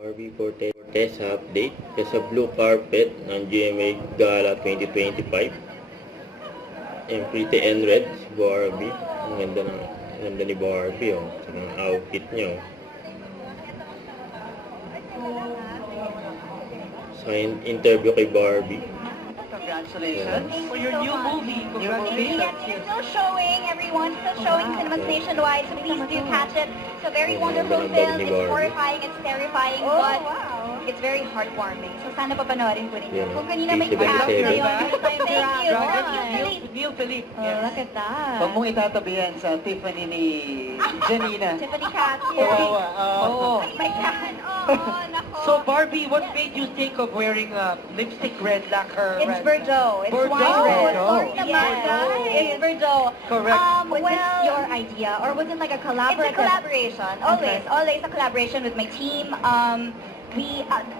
Barbie for test update sa blue carpet ng GMA Gala 2025. Yung pretty and red si Barbie. Ang ganda ni Barbie, oh. Saka ang outfit niya, oh. Sa interview kay Barbie. Congratulations for your new movie. Congratulations. Yes, it's still showing, everyone. Still showing cinemas nationwide, so please do catch it. It's a very wonderful film. It's horrifying, it's terrifying, but it's very heartwarming. So sana papanoorin po ninyo. Kung kanina may cast na yun. Thank you. Neil Philippe. Look at that. Huwag mong itatabi yan sa Tiffany ni Janina. Tiffany Cathy. Oh my God. Oh, nako. So Barbie, what made you think of wearing lipstick red lacquer? It's Bordeaux. It's Bordeaux. wine red. Bordeaux. Yes, it's Bordeaux. Correct. Was this your idea, or was it like a collaboration? It's a collaboration. Always a collaboration with my team.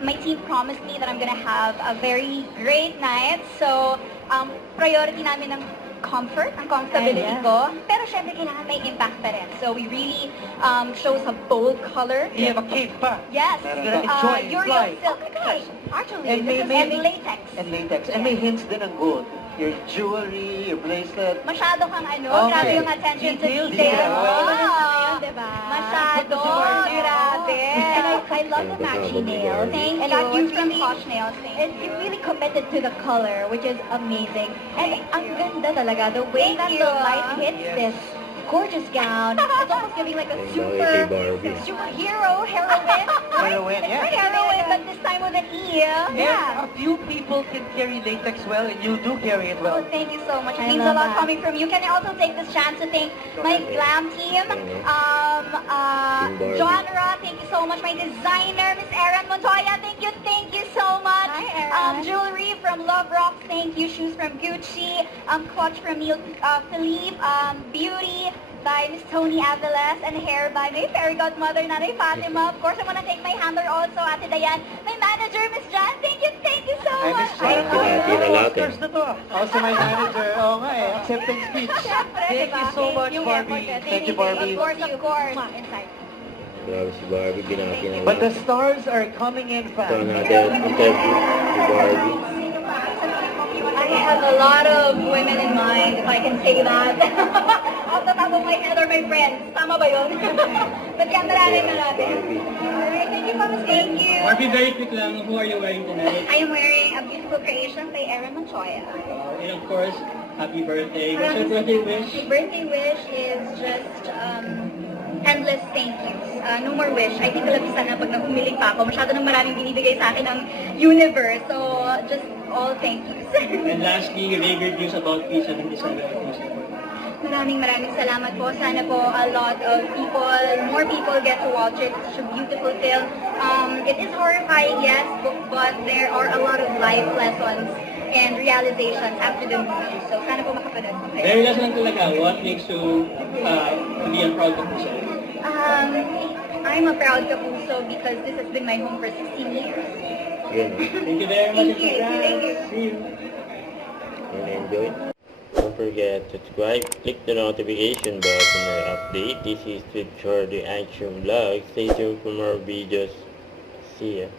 My team promised me that I'm gonna have a very great night. So, priority namin ng comfort, ang comfortability ko. Pero syempre kailangan may impact pa rin. So we really show some bold color. You have a cape pa. Yes. You're gonna enjoy and fly. Oh my gosh. Actually, And this may is latex. And latex. And may hints din ng gold. Your jewelry, your bracelet. Masyado kang Okay. grabe yung attention to Detail, detail. detail. Diba? Masyado, Good. grabe. And I love the matchy nails. Thank you. And you from Posh Nails. And you really committed to the color, which is amazing. And ang ganda talaga, the way that the light hits this gorgeous gown. It's almost giving like a superhero, heroine. Heroine, yeah. It's heroine, but this time with an E. Yeah. A few people can carry latex well, and you do carry it well. Oh, thank you so much. It means a lot coming from you. Can I also take this chance to thank my glam team, genre, thank you so much. My designer, Miss Erin Montoya, thank you so much. Hi, Erin. Jewelry from Love Rocks, thank you. Shoes from Gucci, clutch from Neil Philippe, beauty by Miss Tony Aviles, and hair by my fairy godmother, Nanay Fatima. Of course, I want to thank my handler also, Ate Dayan. My manager, Miss Jan, thank you so much. Oscars na to. Also my manager. Oo nga eh. Acceptance speech. Thank you so much, Barbie. Thank you, Barbie. Of course. Inside. Grabe si Barbie, binati na But the lang. stars are coming in Ito fast. another interview si Barbie. I have a lot of women in mind, if I can say that. Off the top of my head or my friends. Tama ba yun? But yan, maraming. Alright, thank you, Mama. Thank you. Barbie, very quick lang, who are you wearing tonight? I am wearing a beautiful creation by Erin Montoya. And of course, happy birthday. What's your birthday wish? My birthday wish is just endless thank yous. No more wish. I think kalabisan na pag nahumiling pa ako. Masyado nang maraming binibigay sa akin ng universe. So, just all thank yous. And lastly, rave reviews about P77 music. Maraming salamat po. Sana po a lot of people, more people get to watch it. It's such a beautiful film. It is horrifying, yes, but there are a lot of life lessons and realizations after the movie. So sana po makapanood po kayo. Very last lang talaga, what makes you be a proud kapuso? I'm a proud kapuso because this has been my home for 16 years. Yun. Thank you very much. Thank you. Thank you. See you. And enjoy. Don't forget to subscribe, click the notification bell for more update. This is Trip Short Reaction Vlog. Stay tuned for more videos. See ya.